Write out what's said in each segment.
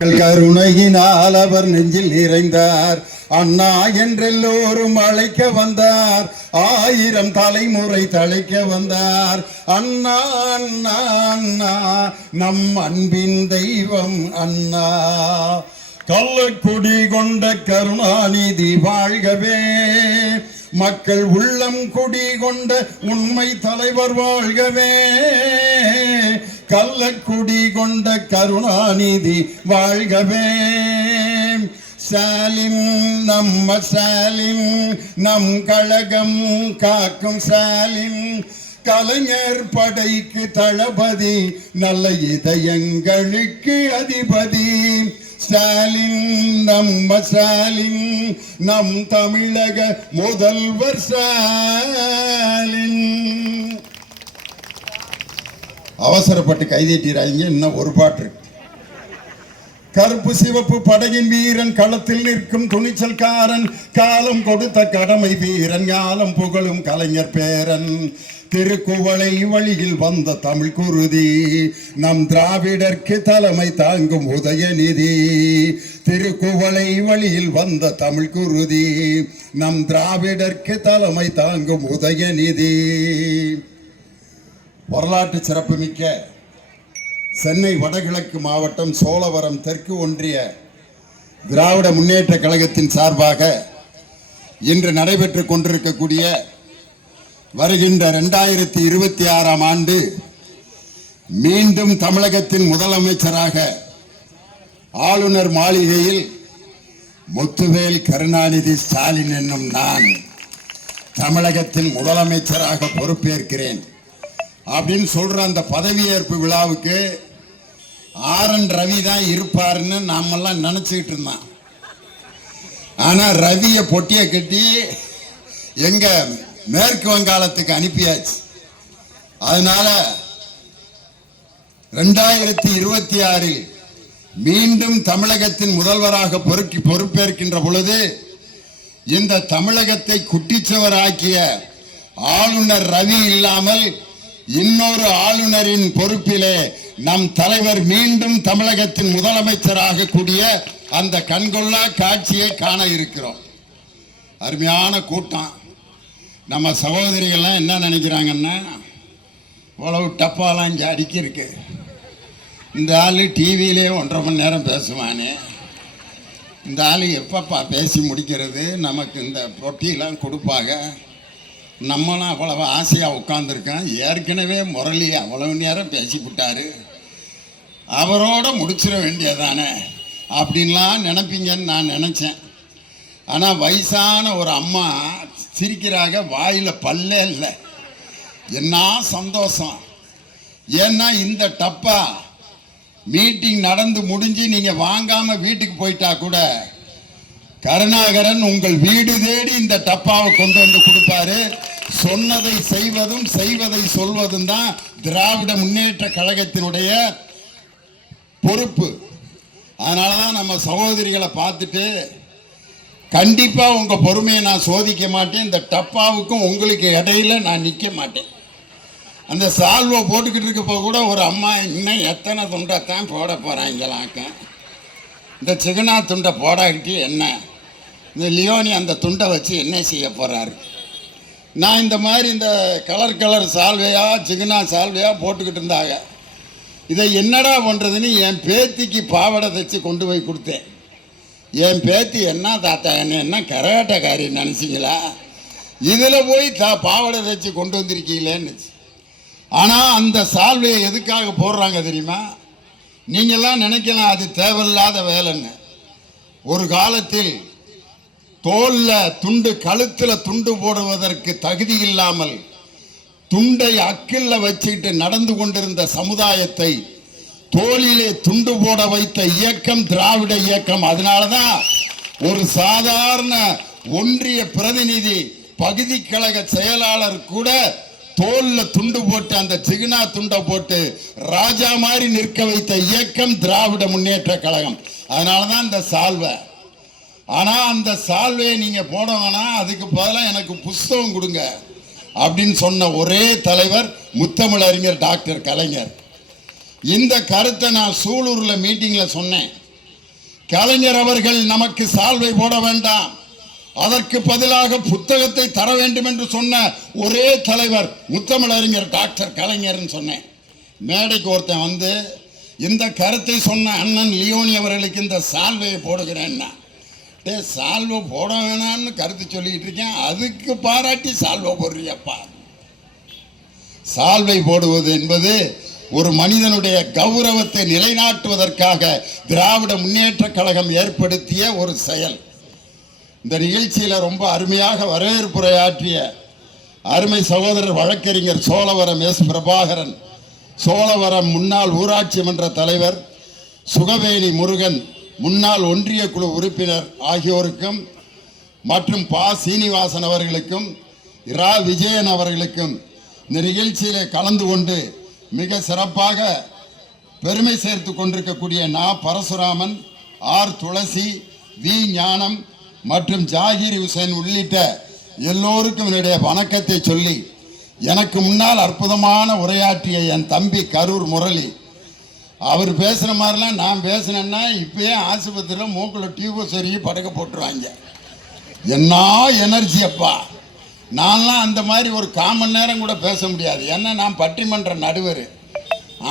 கருணையினால் அவர் நெஞ்சில் நிறைந்தார். அண்ணா என்றெல்லோரும் அழைக்க வந்தார். 1000 தலைமுறை தழைக்க வந்தார். அண்ணா அண்ணா அண்ணா நம் அன்பின் தெய்வம் அண்ணா. கள்ளக்குடி கொண்ட கருணாநிதி வாழ்கவே. மக்கள் உள்ளம் குடி கொண்ட உண்மை தலைவர் வாழ்கவே. கள்ளக்குடி கொண்ட கருணாநிதி வாழ்கவே. ஸ்டாலின் நம்ம ஸ்டாலின், நம் கழகம் காக்கும் ஸ்டாலின். கலைஞர் படைக்கு தளபதி, நல்ல இதயங்களுக்கு அதிபதி. ஸ்டாலின் நம்ம ஸ்டாலின், நம் தமிழக முதல்வர் ஸ்டாலின். அவசரப்பட்டு கைதீட்டிறாங்க. இன்னும் ஒரு பாட்டு இருக்கு. கருப்பு சிவப்பு படையின் வீரன், களத்தில் நிற்கும் துணிச்சல்காரன், காலம் கொடுத்த கடமை வீரன், ஞாலம் புகழும் கலைஞர் பேரன். திருக்குவளை வழியில் வந்த தமிழ் குருதி, நம் திராவிடர்க்கு தலைமை தாங்கும் உதயநிதி. திருக்குவளை வழியில் வந்த தமிழ் குருதி, நம் திராவிடர்க்கு தலைமை தாங்கும் உதயநிதி. வரலாற்று சிறப்புமிக்க சென்னை வடகிழக்கு மாவட்டம் சோழவரம் தெற்கு ஒன்றிய திராவிட முன்னேற்ற கழகத்தின் சார்பாக இன்று நடைபெற்று கொண்டிருக்கக்கூடிய வருகின்ற 2026ஆம் ஆண்டு மீண்டும் தமிழகத்தின் முதலமைச்சராக ஆளுநர் மாளிகையில் முத்துவேல் கருணாநிதி ஸ்டாலின் என்னும் நான் தமிழகத்தின் முதலமைச்சராக பொறுப்பேற்கிறேன் அப்படின்னு சொல்ற அந்த பதவியேற்பு விழாவுக்கு RN ரவி தான் இருப்பாருன்னு நாமெல்லாம் நினைச்சுக்கிட்டு இருந்தான். ஆனா ரவியை பொட்டியை கட்டி எங்க மேற்கு வங்காளத்துக்கு அனுப்பியாச்சு. அதனால 2026இல் மீண்டும் தமிழகத்தின் முதல்வராக பொறுப்பேற்கின்ற பொழுது இந்த தமிழகத்தை குட்டிச்சவராக்கிய ஆளுநர் ரவி இல்லாமல் இன்னொரு ஆளுநரின் பொறுப்பிலே நம் தலைவர் மீண்டும் தமிழகத்தின் முதலமைச்சராக கூடிய அந்த கண்கொள்ளா காட்சியை காண இருக்கிறோம். அருமையான கூட்டம். நம்ம சகோதரிகள்லாம் என்ன நினைக்கிறாங்கன்னா, இவ்வளவு டப்பாலாம் இங்கே அடிக்கிருக்கு, இந்த ஆள் டிவியிலே 1.5 மணி நேரம் பேசுவானே, இந்த ஆள் எப்பப்பா பேசி முடிக்கிறது, நமக்கு இந்த பொட்டியெல்லாம் கொடுப்பாங்க, நம்மளாம் அவ்வளவு ஆசையாக உட்காந்துருக்கோம், ஏற்கனவே முரளி அவ்வளவு நேரம் பேசிவிட்டாரு, அவரோட முடிச்சிட வேண்டியதானே அப்படின்லாம் நினைப்பீங்கன்னு நான் நினச்சேன். ஆனால் வயசான ஒரு அம்மா சிரிக்கிறாங்க, வாயில் பல்லே இல்லை. என்ன சந்தோஷம். ஏன்னா இந்த டப்பா மீட்டிங் நடந்து முடிஞ்சு நீங்கள் வாங்காமல் வீட்டுக்கு போயிட்டா கூட கருணாகரன் உங்கள் வீடு தேடி இந்த டப்பாவை கொண்டு வந்து கொடுப்பாரு. சொன்னதை செய்வதும் செய்வதை சொல்வதும் தான் திராவிட முன்னேற்ற கழகத்தினுடைய பொறுப்பு. அதனாலதான் நம்ம சகோதரிகளை பார்த்துட்டு கண்டிப்பா உங்க பொறுமையை நான் சோதிக்க மாட்டேன், இந்த டப்பாவுக்கும் உங்களுக்கு இடையில நான் நிற்க மாட்டேன். அந்த சால்வை போட்டுக்கிட்டு இருக்கப்போ கூட ஒரு அம்மா, இன்னும் எத்தனை துண்டைத்தான் போட போறாங்களாக்க, இந்த சிகனா துண்டை போடாக்கிட்டு என்ன, இந்த லியோனி அந்த துண்டை வச்சு என்ன செய்ய போறாரு. நான் இந்த மாதிரி இந்த கலர் சால்வையா சிகனா சால்வையா போட்டுக்கிட்டு இருந்தாங்க. இதை என்னடா பண்ணுறதுன்னு என் பேத்திக்கு பாவடை தைச்சு கொண்டு போய் கொடுத்தேன். என் பேத்தி, என்ன தாத்தா என்ன கராட்டக்காரி நினச்சிங்களா, இதில் போய் பாவடை தைச்சு கொண்டு வந்திருக்கீங்களேன்னு. ஆனால் அந்த சால்வையை எதுக்காக போடுறாங்க தெரியுமா? நீங்கள்லாம் நினைக்கலாம் அது தேவையில்லாத வேலைன்னு. ஒரு காலத்தில் தோல்ல துண்டு, கழுத்தில் துண்டு போடுவதற்கு தகுதி இல்லாமல் துண்டை அக்கில்ல வச்சுக்கிட்டு நடந்து கொண்டிருந்த சமுதாயத்தை தோளிலே துண்டு போட வைத்த இயக்கம் திராவிட இயக்கம். அதனாலதான் ஒரு சாதாரண ஒன்றிய பிரதிநிதி, பகுதி கழக செயலாளர் கூட தோல்ல துண்டு போட்டு, அந்த சிகுனா துண்டை போட்டு ராஜா மாதிரி நிற்க வைத்த இயக்கம் திராவிட முன்னேற்ற கழகம். அதனாலதான் இந்த சால்வை. ஆனா அந்த சால்வையை நீங்க போட வேணாம், அதுக்கு பதிலாக எனக்கு புஸ்தகம் கொடுங்க அப்படின்னு சொன்ன ஒரே தலைவர் முத்தமிழறிஞர் டாக்டர் கலைஞர். இந்த கருத்தை நான் சூலூர்ல மீட்டிங்ல சொன்னேன். கலைஞர் அவர்கள் நமக்கு சால்வை போட வேண்டாம், அதற்கு பதிலாக புத்தகத்தை தர வேண்டும் என்று சொன்ன ஒரே தலைவர் முத்தமிழறிஞர் டாக்டர் கலைஞர்னு சொன்னேன். மேடைக்கு ஒருத்தன் வந்து இந்த கருத்தை சொன்ன அண்ணன் லியோனி அவர்களுக்கு இந்த சால்வையை போடுகிறேன்னா, சால்வை போட வேணாம்னு கருத்து சொல்லிக்கிட்டு இருக்கேன், அதுக்கு பாராட்டி சால்வை போடுறியப்பா. சால்வை போடுவது என்பது ஒரு மனிதனுடைய கௌரவத்தை நிலைநாட்டுவதற்காக திராவிட முன்னேற்ற கழகம் ஏற்படுத்திய ஒரு செயல். இந்த நிகழ்ச்சியில் ரொம்ப அருமையாக வரவேற்புரையாற்றிய அருமை சகோதரர் வழக்கறிஞர் சோழவரம் எஸ் பிரபாகரன், சோழவரம் முன்னாள் ஊராட்சி மன்ற தலைவர் சுகவேணி முருகன், முன்னாள் ஒன்றிய குழு உறுப்பினர் ஆகியோருக்கும் மற்றும் பா சீனிவாசன் அவர்களுக்கும் இரா விஜயன் அவர்களுக்கும் இந்த நிகழ்ச்சியிலே கலந்து கொண்டு மிக சிறப்பாக பெருமை சேர்த்து கொண்டிருக்கக்கூடிய நா பரசுராமன், ஆர் துளசி, வி ஞானம் மற்றும் ஜாகிர் ஹுசேன் உள்ளிட்ட எல்லோருக்கும் என்னுடைய வணக்கத்தை சொல்லி, எனக்கு முன்னால் அற்புதமான உரையாற்றிய என் தம்பி கரூர் முரளி, அவர் பேசுகிற மாதிரிலாம் நான் பேசினேன்னா இப்பயே ஆஸ்பத்திரியில் மூக்கில் டியூபை சொருகி படுக்க போட்டுருவாங்க. என்ன எனர்ஜி அப்பா! நான்லாம் அந்த மாதிரி ஒரு 1/4 மணி நேரம் கூட பேச முடியாது. ஏன்னா நான் பட்டிமன்ற நடுவர்.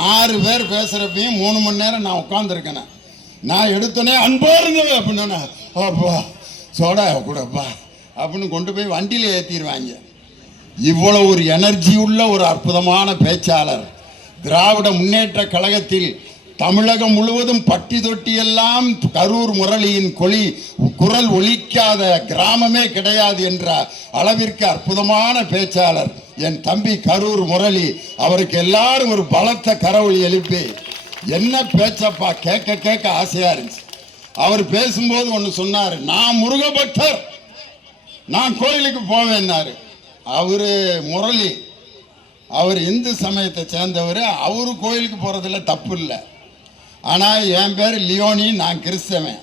6 பேர் பேசுகிறப்பையும் 3 மணி நேரம் நான் உட்காந்துருக்கேன். நான் எடுத்தோன்னே அன்பாருங்க அப்படின்னு, அப்பா சோடா கூடப்பா அப்படின்னு கொண்டு போய் வண்டியில் ஏற்றிடுவாங்க. இவ்வளோ ஒரு எனர்ஜி உள்ள ஒரு அற்புதமான பேச்சாளர் திராவிட முன்னேற்ற கழகத்தில் தமிழகம் முழுவதும் பட்டி தொட்டியெல்லாம் கரூர் முரளியின் குரல் ஒலிக்காத கிராமமே கிடையாது என்ற அளவிற்கு அற்புதமான பேச்சாளர் என் தம்பி கரூர் முரளி. அவருக்கு எல்லாரும் ஒரு பலத்த கரவொலி எழுப்பி, என்ன பேச்சப்பா, கேட்க கேட்க ஆசையா இருந்துச்சு. அவர் பேசும்போது ஒன்று சொன்னார், நான் முருக பக்தர், நான் கோயிலுக்கு போவேன்னாரு. அவரு முரளி, அவர் இந்து சமயத்தை சேர்ந்தவர், அவரு கோயிலுக்கு போகிறதுல தப்பு இல்லை. ஆனால் என் பேர் லியோனி, நான் கிறிஸ்தவன்.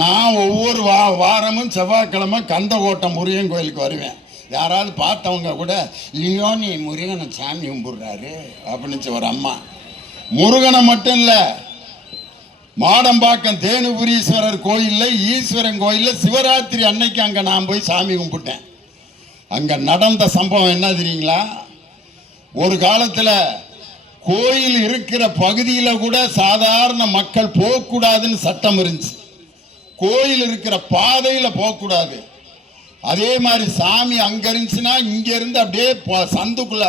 நான் ஒவ்வொரு வாரமும் செவ்வாய்க்கிழமை கந்தகோட்டம் முருகன் கோயிலுக்கு வருவேன். யாராவது பார்த்தவங்க கூட லியோனி முருகனை சாமி கும்பிடுறாரு அப்படின்னு ஒரு அம்மா. முருகனை மட்டும் இல்லை, மாடம்பாக்கம் தேனுபுரீஸ்வரர் கோயிலில், ஈஸ்வரன் கோயிலில் சிவராத்திரி அன்னைக்கு அங்கே நான் போய் சாமி கும்பிட்டேன். அங்கே நடந்த சம்பவம் என்ன தெரியுங்களா? ஒரு காலத்தில் கோயில் இருக்கிற பகுதியில் கூட சாதாரண மக்கள் போகக்கூடாதுன்னு சட்டம் இருந்துச்சு. கோயில் இருக்கிற பாதையில் போகக்கூடாது. அதே மாதிரி சாமி அங்கே இருந்துச்சுன்னா இங்கேருந்து அப்படியே சந்துக்குள்ள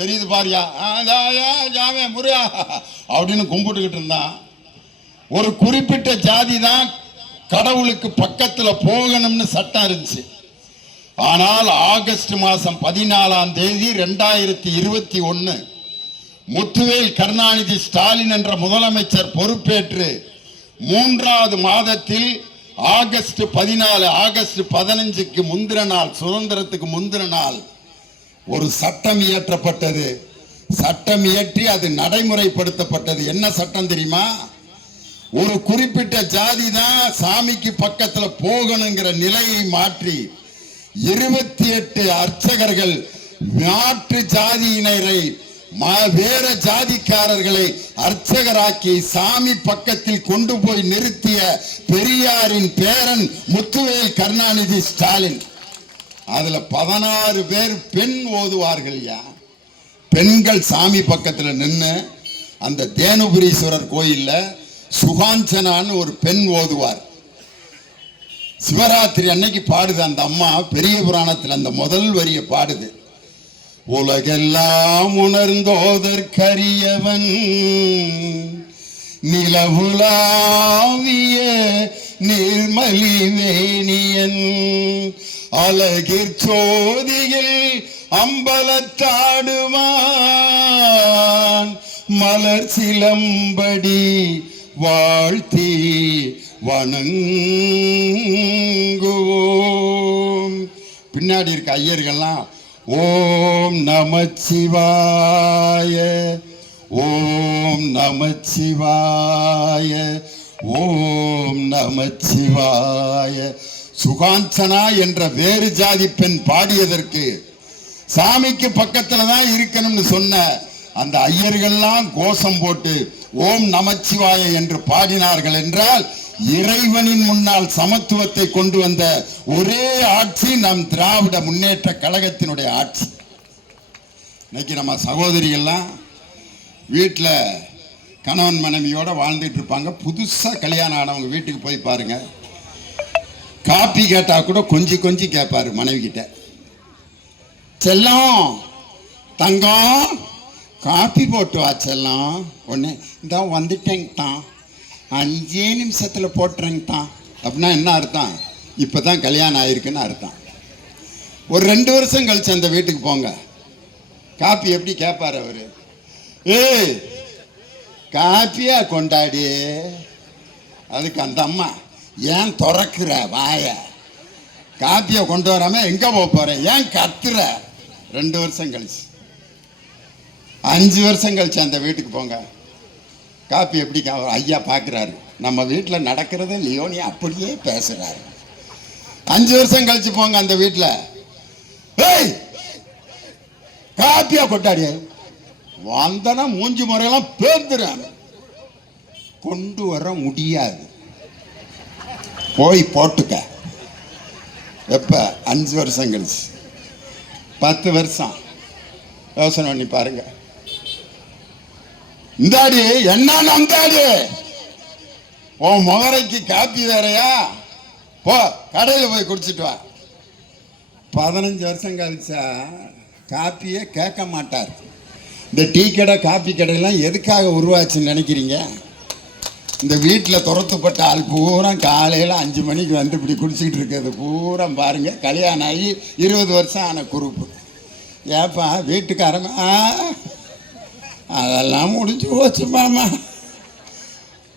தெரியுது பாரியா ஜாமே முருகா அப்படின்னு கும்பிட்டுக்கிட்டு இருந்தான். ஒரு குறிப்பிட்ட ஜாதி தான் கடவுளுக்கு பக்கத்தில் போகணும்னு சட்டம் இருந்துச்சு. ஆனால் ஆகஸ்ட் மாதம் 14ஆம் தேதி 2021 முத்துவேல் கருணாநிதி ஸ்டாலின் என்ற முதலமைச்சர் பொறுப்பேற்று 3வது மாதத்தில் ஆகஸ்ட் 14, ஆகஸ்ட் 15க்கு முந்தின நாள், சுதந்திரத்துக்கு முந்தின நாள் ஒரு சட்டம் இயற்றப்பட்டது. சட்டம் இயற்றி அது நடைமுறைப்படுத்தப்பட்டது. என்ன சட்டம் தெரியுமா? ஒரு குறிப்பிட்ட ஜாதி தான் சாமிக்கு பக்கத்தில் போகணுங்கிற நிலையை மாற்றி 28 அர்ச்சகர்கள் மாற்று ஜாதியினரை வேற ஜாதிக்காரர்களை அர்ச்சகராக்கி சாமி பக்கத்தில் கொண்டு போய் நிறுத்திய பெரியாரின் பேரன் முத்துவேல் கருணாநிதி ஸ்டாலின். அதுல 16 பேர் பெண் ஓதுவார்கள். பெண்கள் சாமி பக்கத்தில் நின்று அந்த தேனுபுரீஸ்வரர் கோயில்ல சுகாஞ்சனான்னு ஒரு பெண் ஓதுவார். சிவராத்திரி அன்னைக்கு பாடுது அந்த அம்மா. பெரிய புராணத்தில் அந்த முதல் வரியை பாடுது. உலகெல்லாம் உணர்ந்தோதற்கரியவன் நிலவுலாவிய நிர்மலி வேணியன் அழகிற் சோதியில் அம்பலத்தாடுவான் மலர் சிலம்படி வாழ்த்தி வணங்குவோம். பின்னாடி இருக்க ஐயர்கள்லாம் ஓம் நமச்சிவாய, ஓம் நமச்சிவாய, ஓம் நமச்சிவாய. சுகாஞ்சனா என்ற வேறு ஜாதி பெண் பாடியதற்கு சாமிக்கு பக்கத்துல தான் இருக்கணும்னு சொன்ன அந்த ஐயர்கள்லாம் கோஷம் போட்டு ஓம் நமச்சிவாய என்று பாடினார்கள் என்றால் இறைவனின் முன்னால் சமத்துவத்தை கொண்டு வந்த ஒரே ஆட்சி நம் திராவிட முன்னேற்ற கழகத்தினுடைய ஆட்சி. இன்னைக்கு நம்ம சகோதரிகள்லாம் வீட்டில் கணவன் மனைவியோட வாழ்ந்துட்டு இருப்பாங்க. புதுசா கல்யாணம் ஆனவங்க வீட்டுக்கு போய் பாருங்க, காப்பி கேட்டா கூட கொஞ்சி கேட்பாரு மனைவி கிட்ட, செல்லம் தங்கம் காப்பி போட்டு வா செல்லம். ஒன்று இந்த வந்துட்டேங்க தான், 5 நிமிஷத்தில் போட்டுறேங்க தான். அப்படின்னா என்ன அர்த்தம்? இப்போ தான் கல்யாணம் ஆயிருக்குன்னு அர்த்தம். ஒரு 2 வருஷம் கழிச்சு அந்த வீட்டுக்கு போங்க, காப்பி எப்படி கேட்பார் அவரு? ஏய் காப்பியா கொண்டாடி. அதுக்கு அந்த அம்மா, ஏன் திறக்கிற வாய, காப்பியை கொண்டு வராம எங்க போறேன், ஏன் கத்துற? 2 வருஷம் கழிச்சு 5 வருஷம் கழிச்சு அந்த வீட்டுக்கு போங்க, காப்பி எப்படி ஐயா பார்க்குறாரு, நம்ம வீட்டில் நடக்கிறத லியோனி அப்படியே பேசுறாரு. 5 வருஷம் கழிச்சு போங்க அந்த வீட்டில், ஏய் காப்பியா கொண்டாடி வந்தனா மூஞ்சி முறையெல்லாம் பேர்ந்துறாங்க, கொண்டு வர முடியாது, போய் போட்டுக்க. எப்ப? 5 வருஷம் கழிச்சு. 10 வருஷம் யோசனை பண்ணி பாருங்க. இந்தாடி என்ன நந்தாடி, உன் முகரைக்கு காப்பி வேறையா, போ கடையில் போய் குடிச்சிட்டு வா. 15 வருஷம் கழிச்சா காப்பியே கேட்க மாட்டார். இந்த டீ கடை காப்பி கடையெல்லாம் எதுக்காக உருவாச்சுன்னு நினைக்கிறீங்க? இந்த வீட்டில் துரத்துப்பட்ட ஆள் பூரா காலையில் 5 மணிக்கு வந்து இப்படி குடிச்சிக்கிட்டு இருக்கிறது பூரா பாருங்க, கல்யாணம் ஆகி 20 வருஷம் ஆன குரூப்பு. ஏப்பா வீட்டுக்காரங்க, அதெல்லாம் முடிஞ்சு போச்சு மாமா,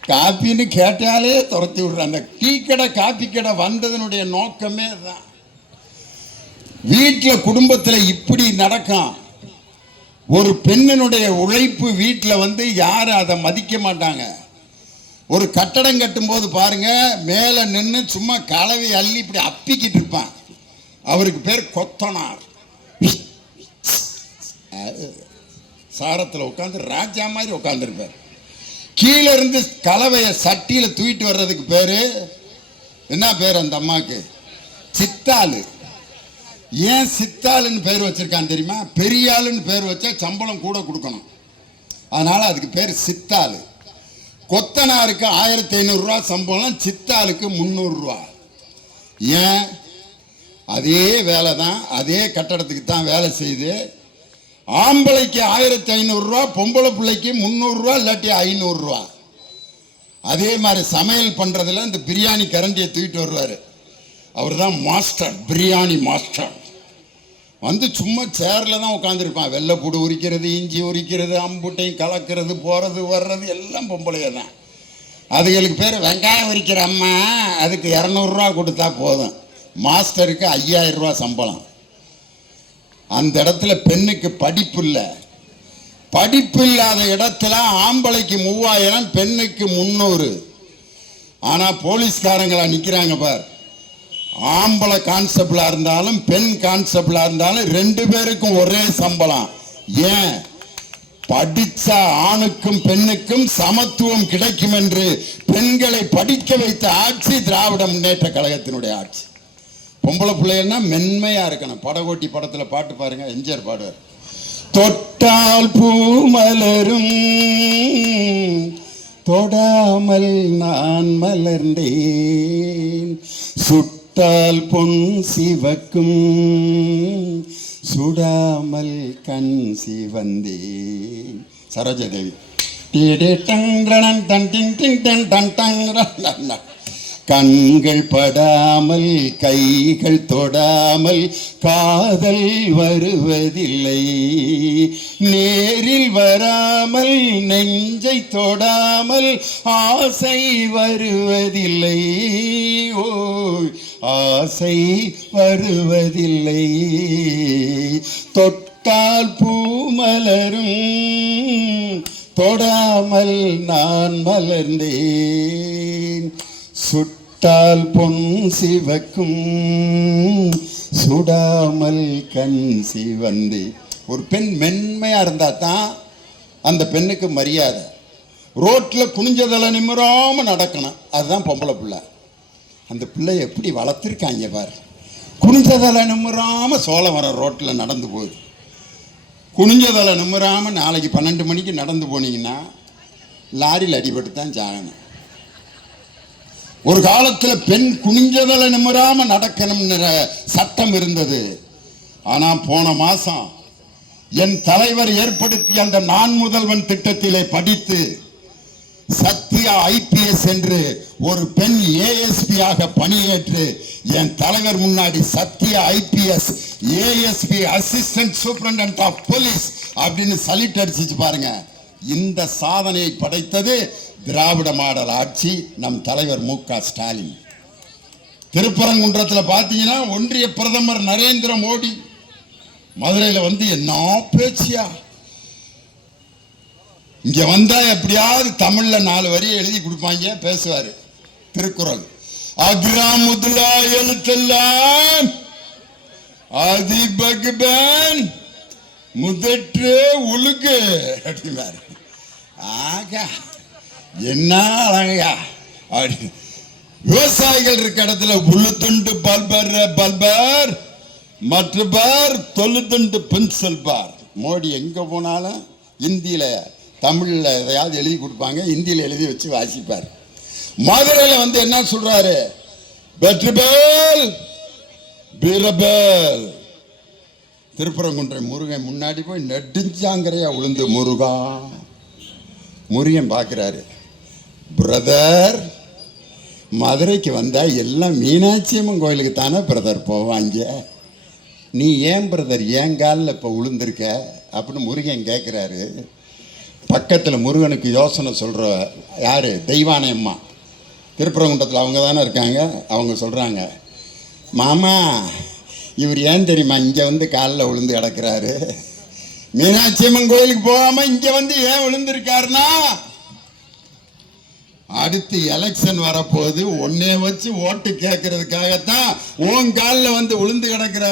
காப்பின்னு கேட்டாலே துரத்தி விடுற. அந்த டீ கடை காப்பி கடை வந்ததனுடைய நோக்கமே தான். வீட்டில் குடும்பத்தில் இப்படி நடக்கும். ஒரு பெண்ணினுடைய உழைப்பு வீட்டில் வந்து யாரும் அதை மதிக்க மாட்டாங்க. ஒரு கட்டடம் கட்டும் போது பாருங்க, மேலே நின்று சும்மா கலவை அள்ளி இப்படி அப்பிக்கிட்டு இருப்பான். அவருக்கு பேர் கொத்தனார். சாரத்தில் உட்காந்து ராஜா மாதிரி உட்காந்துருப்பார். கீழே இருந்து கலவையை சட்டியில் தூக்கிட்டு வர்றதுக்கு பேரு என்ன பேர்? அந்த அம்மாவுக்கு சித்தாளு. ஏன் சித்தாளுன்னு பேர் வச்சிருக்கான் தெரியுமா? பெரியாளுன்னு பேர் வச்சா சம்பளம் கூட கொடுக்கணும், அதனால அதுக்கு பேர் சித்தாளு. கொத்தனாருக்கு 1500 ரூபா சம்பளம், சித்தாளுக்கு 300 ரூபா. ஏன்? அதே வேலை தான், அதே கட்டடத்துக்கு தான் வேலை செய்து. ஆம்பளைக்கு 1500 ரூபா, பொம்பளை பிள்ளைக்கு 300 ரூபா, இல்லாட்டி 500 ரூபா. அதே மாதிரி சமையல் பண்றதுல இந்த பிரியாணி கரண்டியை தூக்கிட்டு வருவாரு, அவர் தான் மாஸ்டர், பிரியாணி மாஸ்டர். வந்து சும்மா சேர்ல தான் உட்காந்துருப்பான். வெள்ளைப்பூடு உரிக்கிறது, இஞ்சி உரிக்கிறது, அம்புட்டையும் கலக்கிறது, போறது வர்றது எல்லாம் பொம்பளைய தான். அதுகளுக்கு பேர் வெங்காயம் உரிக்கிற அம்மா. அதுக்கு 200 ரூபா கொடுத்தா போதும். மாஸ்டருக்கு 5000 ரூபா சம்பளம். அந்த இடத்துல பெண்ணுக்கு படிப்பு இல்லை. படிப்பு இல்லாத இடத்துல ஆம்பளைக்கு 3000, பெண்ணுக்கு 300. ஆனா போலீஸ்காரங்களா நிக்கிறாங்க பார், ஆம்பளை கான்ஸ்டபிளா இருந்தாலும் பெண் கான்ஸ்டபிளா இருந்தாலும் 2 பேருக்கும் ஒரே சம்பளம். ஏன்? படிச்ச ஆணுக்கும் பெண்ணுக்கும் சமத்துவம் கிடைக்கும் என்று பெண்களை படிக்க வைத்த ஆட்சி திராவிட முன்னேற்ற கழகத்தினுடைய ஆட்சி. பொம்பளை பிள்ளைன்னா மென்மையா இருக்கணும். படகோட்டி படத்துல பாட்டு பாருங்க, எம்ஜிஆர் பாடுவார், தொட்டால் பூ மலரும் தொடாமல் நான் மலர்ந்தேன், சுட்டால் பொன் சிவக்கும் சுடாமல் கண் சிவந்தேன். சரோஜாதேவி. கண்கள் படாமல் கைகள் தொடாமல் காதல் வருவதில்லை, நேரில் வராமல் நெஞ்சை தொடாமல் ஆசை வருவதில்லை, ஓ ஆசை வருவதில்லை. தொட்டால் பூ மலரும் தொடாமல் நான் மலர்ந்தேன், சுட்டால் பொன் சிவக்கும் சுடாமல் கண் சிவந்தே. ஒரு பெண் மென்மையா இருந்தா தான் அந்த பெண்ணுக்கு மரியாதை. ரோட்ல குனிஞ்சதலை நிமிராம நடக்கணும். அதுதான் பொம்பளை பிள்ளை. அந்த பிள்ளை எப்படி வளர்த்துருக்காங்க பாரு. குனிஞ்சதலை நிமிராம சோழவரம் ரோட்ல நடந்து போகுது. குனிஞ்சதலை நிமிராம நாளைக்கு 12 மணிக்கு நடந்து போனீங்கன்னா லாரியில் அடிபட்டு தான் சாகணும். ஒரு காலத்தில் பெண் குனிஞ்சதலை நிமிராம நடக்கணும்ன்ற சட்டம் இருந்தது. ஆனா போன மாசம் என் தலைவர் ஏற்படுத்திய அந்த நான் முதல்வன் திட்டத்திலே படித்து சத்யா ஐபிஎஸ் என்று ஒரு பெண் ஏஎஸ்பியாக பணியேற்று என் தலைவர் முன்னாடி Sathya IPS ASP assistant superintendent of police அப்படின்னு சலிட் அடிச்சு பாருங்க. இந்த சாதனையை படைத்தது திராவிட மாடல் ஆட்சி, நம் தலைவர் மு.க. ஸ்டாலின். திருப்பரங்குன்றத்தில் பார்த்தீங்கன்னா ஒன்றிய பிரதமர் நரேந்திர மோடி மதுரையில் வந்து என்ன பேச்சியா, இங்க வந்தா எப்படியாவது தமிழ்ல 4 வரியை எழுதி கொடுப்பாங்க, பேசுவாரு. திருக்குறள் அக்ரா முதலா எழுத்தெல்லாம் ஆதி பகவான் முதற்றே உழுகு அப்படின்னாரு. ஆகா என்ன அழகா அப்படி. விவசாயிகள் இருக்க இடத்துல உளுத்துண்டு பல்பர் மற்றவர் தொழுதுண்டு பென்சில் பார். மோடி எங்க போனாலும் இந்தியில தமிழ்ல எதையாவது எழுதி கொடுப்பாங்க, இந்தியில எழுதி வச்சு வாசிப்பார். மதுரையில் வந்து என்ன சொல்றாரு, வெற்றிபேல் பீரபேல். திருப்பரங்குன்றம் முருகன் முன்னாடி போய் நெடுஞ்சாங்கரையா உளுந்து முருகா. முருகன் பார்க்கிறாரு, பிரதர் மதுரைக்கு வந்தா எல்லாம் மீனாட்சி அம்மன் கோயிலுக்கு தானே பிரதர் போவாங்க, நீ ஏன் பிரதர் ஏன் காலில் இப்போ உளுந்திருக்க அப்படின்னு முருகன் கேட்குறாரு. பக்கத்தில் முருகனுக்கு யோசனை சொல்கிற யார், தெய்வானை அம்மா திருப்பரங்குன்றத்தில் அவங்க தானே இருக்காங்க. அவங்க சொல்கிறாங்க, மாமா இவர் ஏன் தெரியுமா இங்கே வந்து காலில் விழுந்து கிடக்கிறாரு, மீனாட்சி அம்மன் கோயிலுக்கு போகாமல் இங்கே வந்து ஏன் விழுந்திருக்காருன்னா, அடுத்து எலெக்ஷன் வரப்போகுது, ஒன்னே வச்சு ஓட்டு கேட்கறதுக்காகத்தான் உன் காலில் வந்து விழுந்து கிடக்கிறார்